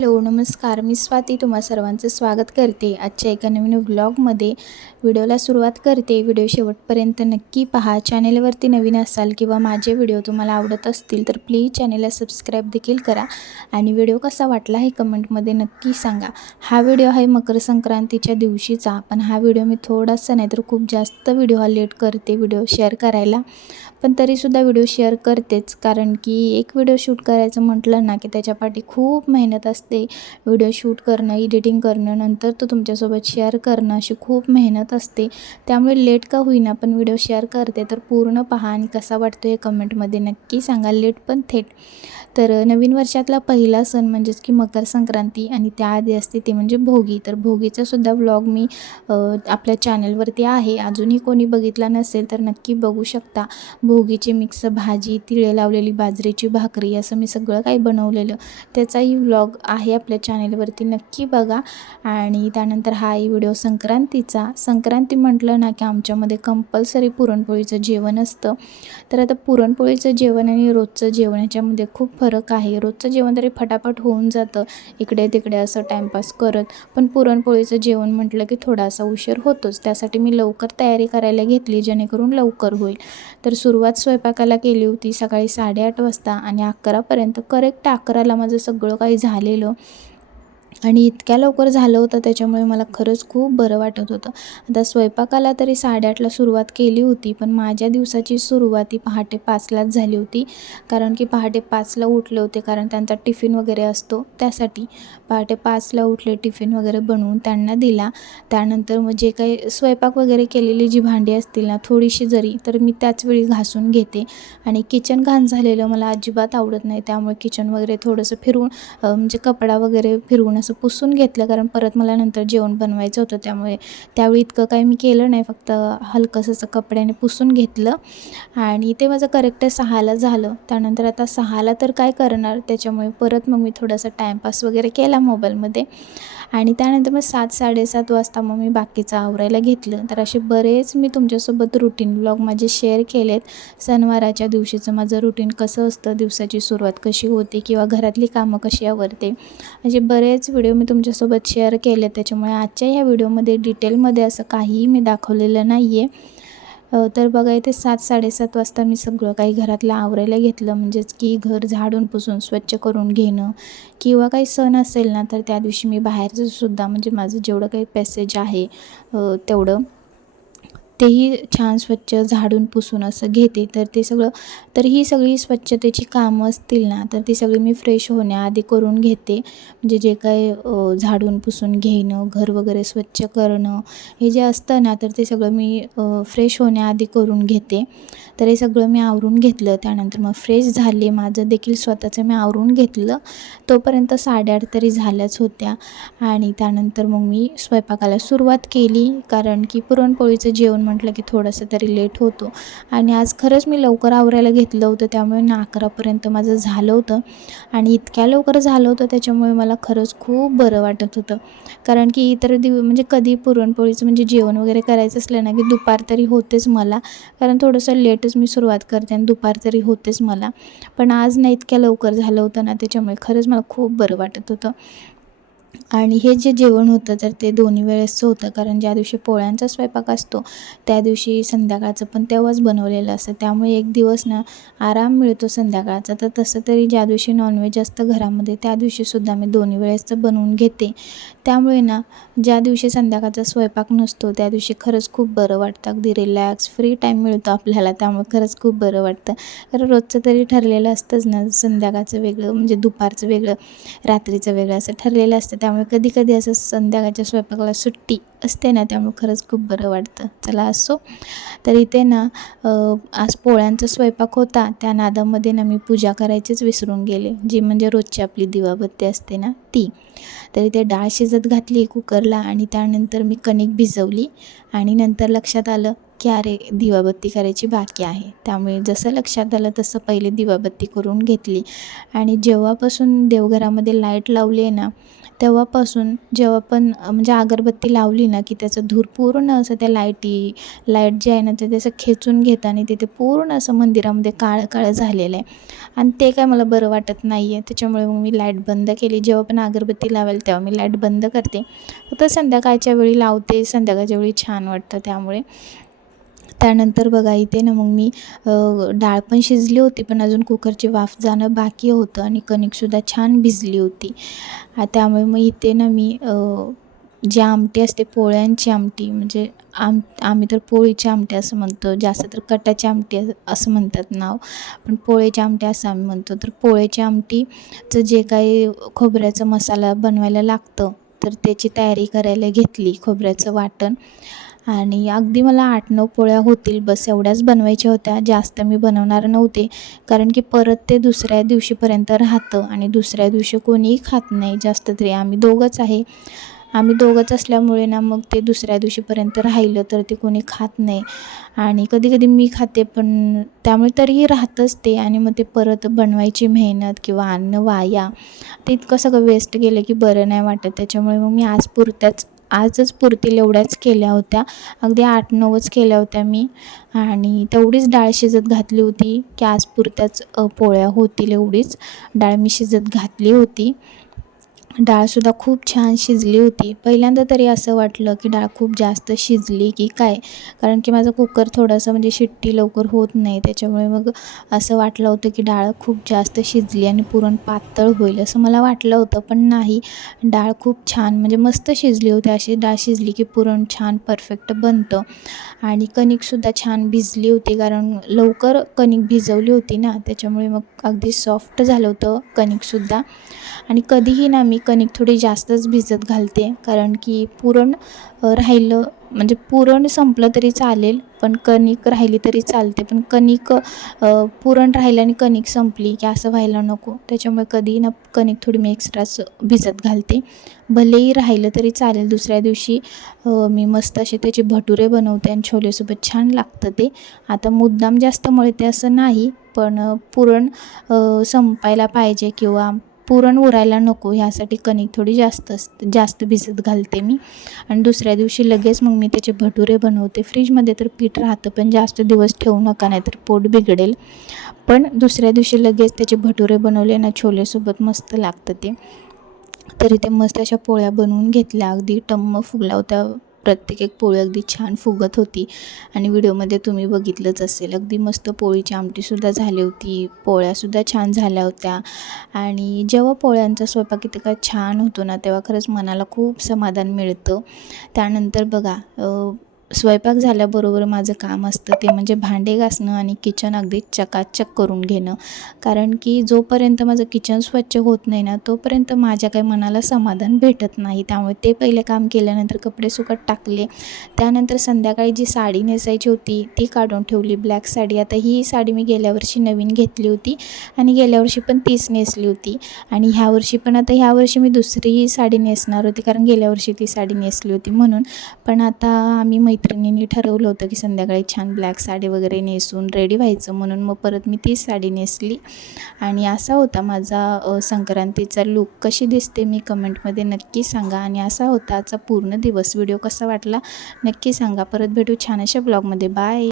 Hello नमस्कार. मी स्वाती तुम्हा सर्वांचं स्वागत करते. आजच्या एका नवीन व्लॉगमध्ये व्हिडिओला सुरुवात करते. व्हिडिओ शेवटपर्यंत नक्की पहा. चॅनेलवरती नवीन असाल किंवा माझे व्हिडिओ तुम्हाला आवडत असतील तर प्लीज चॅनेलला सबस्क्राईब देखील करा आणि व्हिडिओ कसा वाटला हे कमेंटमध्ये नक्की सांगा. हा व्हिडिओ आहे मकर संक्रांतीच्या दिवशीचा पण हा व्हिडिओ मी थोडासा नाही तर खूप जास्त व्हिडिओ हा लेट करते व्हिडिओ शेअर करायला. पण तरीसुद्धा व्हिडिओ शेअर करतेच. कारण की एक व्हिडिओ शूट करायचं म्हटलं ना की त्याच्यापाठी खूप मेहनत असते. व्हिडिओ शूट करणं एडिटिंग करणं नंतर तो तुमच्यासोबत शेअर करणं अशी खूप मेहनत असते. त्यामुळे लेट का होईना पण व्हिडिओ शेअर करते. तर पूर्ण पहा आणि कसा वाटतो हे कमेंटमध्ये नक्की सांगा. लेट पण थेट. तर नवीन वर्षातला पहिला सण म्हणजेच की मकर संक्रांती आणि त्याआधी असते ते म्हणजे भोगी. तर भोगीचासुद्धा व्लॉग मी आपल्या चॅनलवरती आहे. अजूनही कोणी बघितला नसेल तर नक्की बघू शकता. भोगीची मिक्स भाजी तिळे लावलेली बाजरीची भाकरी असं मी सगळं काही बनवलेलं. त्याचाही व्लॉग आहे आपल्या चॅनेलवरती नक्की बघा. आणि त्यानंतर हाही व्हिडिओ संक्रांतीचा. संक्रांती म्हटलं ना की आमच्यामध्ये कंपल्सरी पुरणपोळीचं जेवण असतं. तर आता पुरणपोळीचं जेवण आणि रोजचं जेवण याच्यामध्ये खूप फरक आहे. रोजचं जेवण तरी फटाफट होऊन जातं. इकडे तिकडे असं टाईमपास करत. पण पुरणपोळीचं जेवण म्हटलं की थोडासा उशीर होतोच. त्यासाठी मी लवकर तयारी करायला घेतली जेणेकरून लवकर होईल. तर सुरुवात स्वयंपाकाला केली होती सकाळी साडेआठ वाजता आणि अकरापर्यंत करेक्ट अकराला माझं सगळं काही झालेलं. आणि इतक्या लवकर झालं होतं त्याच्यामुळे मला खरंच खूप बरं वाटत होतं. आता स्वयंपाकाला तरी साडेआठला सुरुवात केली होती पण माझ्या दिवसाची सुरुवात ही पहाटे पाचलाच झाली होती. कारण की पहाटे पाचला उठले होते कारण त्यांचा टिफिन वगैरे असतो त्यासाठी. पहाटे पाचला उठले टिफिन वगैरे बनवून त्यांना दिला. त्यानंतर मग जे काही स्वयंपाक वगैरे केलेली जी भांडी असतील ना थोडीशी जरी तर मी त्याच वेळी घासून घेते. आणि किचन घाण झालेलं मला अजिबात आवडत नाही त्यामुळे किचन वगैरे थोडंसं फिरून म्हणजे कपडा वगैरे फिरून असं पुसून घेतलं कारण परत मला नंतर जेवण बनवायचं होतं त्यामुळे त्यावेळी इतकं काही मी केलं नाही फक्त हलकंसं असं कपड्याने पुसून घेतलं. आणि ते माझं करेक्ट सहाला झालं. त्यानंतर आता सहाला तर काय करणार? त्याच्यामुळे परत मग मी थोडासा टाईमपास वगैरे केला मोबाईलमध्ये आणि त्यानंतर मग सात साडेसात वाजता मग मी बाकीचं आवरायला घेतलं. तर असे बरेच मी तुमच्यासोबत रुटीन ब्लॉग माझे शेअर केलेत. सणवाराच्या दिवशीचं माझं रुटीन कसं असतं दिवसाची सुरुवात कशी होते किंवा घरातली कामं कशी आवरते असे बरेच व्हिडिओ मी तुमच्यासोबत शेअर केले त्याच्यामुळे आजच्या ह्या व्हिडिओमध्ये डिटेलमध्ये असं काहीही मी दाखवलेलं नाही आहे तर बघा इथे सात साडेसात वाजता मी सगळं काही घरातलं आवरायला घेतलं. म्हणजेच की घर झाडून पुसून स्वच्छ करून घेणं किंवा काही सण असेल ना तर त्या दिवशी मी बाहेरचं सुद्धा म्हणजे माझं जेवढं काही पॅसेज आहे तेवढं तेही छान स्वच्छ झाडून पुसून असं घेते. तर ते सगळं तर ही सगळी स्वच्छतेची कामं असतील ना तर ती सगळी मी फ्रेश होण्याआधी करून घेते. म्हणजे जे काय झाडून पुसून घेणं घर वगैरे स्वच्छ करणं हे जे असतं ना तर ते सगळं मी फ्रेश होण्याआधी करून घेते. तर हे सगळं मी आवरून घेतलं. त्यानंतर मग फ्रेश झाले. माझं देखील स्वतःचं मी आवरून घेतलं. तोपर्यंत साडेआठ तरी झाल्याच होत्या. आणि त्यानंतर मग मी स्वयंपाकाला सुरुवात केली. कारण की पुरणपोळीचं जेवण म्हटलं की थोडंसं तरी लेट होतो. आणि आज खरंच मी लवकर आवरायला घेतलं होतं त्यामुळे ना अकरापर्यंत माझं झालं होतं. आणि इतक्या लवकर झालं होतं त्याच्यामुळे मला खरंच खूप बरं वाटत होतं. कारण की इतर दिव म्हणजे कधी पुरणपोळीचं म्हणजे जेवण वगैरे करायचं असलं ना की दुपार तरी होतेच मला. कारण थोडंसं लेटच मी सुरुवात करते आणि दुपार तरी होतेच मला. पण आज ना इतक्या लवकर झालं होतं ना त्याच्यामुळे खरंच मला खूप बरं वाटत होतं. आणि हे जे जेवण होतं तर ते दोन्ही वेळेसचं होतं. कारण ज्या दिवशी पोळ्यांचा स्वयंपाक असतो त्या दिवशी संध्याकाळचं पण तेव्हाच बनवलेलं असतं. त्यामुळे एक दिवस ना आराम मिळतो संध्याकाळचा. तर तसं तरी ज्या दिवशी नॉनव्हेज असतं घरामध्ये त्या दिवशीसुद्धा मी दोन्ही वेळेसचं बनवून घेते. त्यामुळे ना ज्या दिवशी संध्याकाळचा स्वयंपाक नसतो त्या दिवशी खरंच खूप बरं वाटतं. अगदी रिलॅक्स फ्री टाईम मिळतो आपल्याला. त्यामुळे खरंच खूप बरं वाटतं. कारण रोजचं तरी ठरलेलं असतंच ना संध्याकाळचं वेगळं म्हणजे दुपारचं वेगळं रात्रीचं वेगळं असं ठरलेलं असतं. त्यामुळे कधी कधी असं संध्याकाळच्या स्वयंपाकाला सुट्टी असते ना त्यामुळे खरंच खूप बरं वाटतं. चला असो. तर इथे ना आज पोळ्यांचा स्वयंपाक होता. त्या नादामध्ये ना मी पूजा करायचीच विसरून गेले. जी म्हणजे रोजची आपली दिवाबत्ती असते ना ती. तर इथे डाळ शिजत घातली कुकरला आणि त्यानंतर मी कणिक भिजवली. आणि नंतर लक्षात आलं की अरे दिवाबत्ती करायची बाकी आहे. त्यामुळे जसं लक्षात आलं तसं पहिले दिवाबत्ती करून घेतली. आणि जेव्हापासून देवघरामध्ये लाइट लावली आहे ना तेव्हापासून जेव्हा पण म्हणजे अगरबत्ती लावली ना की त्याचं धूर पूर्ण असं त्या लाईटी लाइट जे आहे ना ते त्याचं खेचून घेत आणि तिथे पूर्ण असं मंदिरामध्ये काळं काळं झालेलं आहे. आणि ते काय मला बरं वाटत नाही आहे त्याच्यामुळे मग मी लाइट बंद केली. जेव्हा पण अगरबत्ती लावेल तेव्हा मी लाइट बंद करते. फक्त संध्याकाळच्या वेळी लावते. संध्याकाळच्या वेळी छान वाटतं त्यामुळे. त्यानंतर बघा इथे ना मग मी डाळ पण शिजली होती पण अजून कुकरची वाफ जाणं बाकी होतं आणि कणिकसुद्धा छान भिजली होती. त्यामुळे मग इथे ना मी जी आमटी असते पोळ्यांची आमटी म्हणजे आम आम्ही तर पोळीची आमटी असं म्हणतो जास्त तर कटाची आमटी असं म्हणतात नाव. पण पोळ्याची आमटी असं आम्ही म्हणतो. तर पोळ्याची आमटीचं जे काही खोबऱ्याचा मसाला बनवायला लागतं तर त्याची तयारी करायला घेतली खोबऱ्याचं वाटण. आणि अगदी मला आठ नऊ पोळ्या होतील. बस एवढ्याच बनवायच्या होत्या. जास्त मी बनवणार नव्हते. कारण की परत ते दुसऱ्या दिवशीपर्यंत राहतं आणि दुसऱ्या दिवशी कोणीही खात नाही. जास्त तरी आम्ही दोघंच आहे. आम्ही दोघंच असल्यामुळे ना मग ते दुसऱ्या दिवशीपर्यंत राहिलं तर ते कोणी खात नाही. आणि कधी कधी मी खाते पण त्यामुळे तरीही राहतंच ते आणि मग ते परत बनवायची मेहनत किंवा अन्न वाया ते इतकं सगळं वेस्ट गेलं की बरं नाही वाटत. त्याच्यामुळे मग मी आज पुरत्याच आजच पुरतील एवढ्याच केल्या होत्या. अगदी आठ नऊच केल्या होत्या मी. आणि तेवढीच डाळ शिजत घातली होती. की आज पुरत्याच पोळ्या होतील एवढीच. डाळ मी शिजत घातली होती. डाळसुद्धा खूप छान शिजली होती. पहिल्यांदा तरी असं वाटलं की डाळ खूप जास्त शिजली की काय? कारण की माझा कुकर थोडंसं म्हणजे शिट्टी लवकर होत नाही. त्याच्यामुळे मग असं वाटलं होतं की डाळ खूप जास्त शिजली आणि पुरण पातळ होईल असं मला वाटलं होतं. पण नाही डाळ खूप छान म्हणजे मस्त शिजली होती. अशी डाळ शिजली की पुरण छान परफेक्ट बनतं. आणि कणिकसुद्धा छान भिजली होती कारण लवकर कणिक भिजवली होती ना त्याच्यामुळे मग अगदी सॉफ्ट झालं होतं कणिकसुद्धा. आणि कधीही ना मी कणिक थोडी जास्तच भिजत घालते कारण की पुरण राहिलं म्हणजे पुरण संपलं तरी चालेल पण कणिक राहिली तरी चालते. पण कणिक पुरण राहिलं आणि कणिक संपली की असं व्हायला नको. त्याच्यामुळे कधी ना कणिक थोडी मी एक्स्ट्राच भिजत घालते. भलेही राहिलं तरी चालेल. दुसऱ्या दिवशी मी मस्त असे त्याचे भटुरे बनवते आणि छोलेसोबत छान लागतं ते. आता मुद्दाम जास्त मळते असं नाही पण पुरण संपायला पाहिजे किंवा पुरण उरायला नको ह्यासाठी कणिक थोडी जास्त असते जास्त भिजत घालते मी. आणि दुसऱ्या दिवशी लगेच मग मी त्याचे भटुरे बनवते. फ्रीजमध्ये तर पीठ राहतं पण जास्त दिवस ठेवू नका नाहीतर पोट बिघडेल. पण दुसऱ्या दिवशी लगेच त्याचे भटुरे बनवले ना छोलेसोबत मस्त लागतं ते. तरी ते मस्त अशा पोळ्या बनवून घेतल्या. अगदी टम्म फुगला होत्या प्रत्येक एक पोळी अगदी छान फुगत होती. आणि व्हिडिओमध्ये तुम्ही बघितलंच असेल अगदी मस्त पोळीची आमटीसुद्धा झाली होती. पोळ्यासुद्धा छान झाल्या होत्या. आणि जेव्हा पोळ्यांचा स्वयंपाक इतका छान होतो ना तेव्हा खरंच मनाला खूप समाधान मिळतं. त्यानंतर बघा स्वयंपाक झाल्याबरोबर माझं काम असतं ते म्हणजे भांडे घासणं आणि किचन अगदी चकाचक करून घेणं. कारण की जोपर्यंत माझं किचन स्वच्छ होत नाही ना तोपर्यंत माझ्या काही मनाला समाधान भेटत नाही. त्यामुळे ते पहिले काम केल्यानंतर कपडे सुकत टाकले. त्यानंतर संध्याकाळी जी साडी नेसायची होती ती काढून ठेवली. ब्लॅक साडी. आता ही साडी मी गेल्या वर्षी नवीन घेतली होती आणि गेल्या वर्षी पण तीच नेसली होती. आणि ह्या वर्षी पण आता ह्या वर्षी मी दुसरी साडी नेसणार होती कारण गेल्या वर्षी ती साडी नेसली होती म्हणून. पण आता आम्ही मैत्रिणींनी ठरवलं होतं की संध्याकाळी छान ब्लॅक साडी वगैरे नेसून रेडी व्हायचं म्हणून मग परत मी तीच साडी नेसली. आणि असा होता माझा संक्रांतीचा लूक कशी दिसते मी कमेंटमध्ये नक्की सांगा. आणि असा होता आजचा पूर्ण दिवस. व्हिडिओ कसा वाटला? नक्की सांगा. परत भेटू छान अशा ब्लॉगमध्ये बाय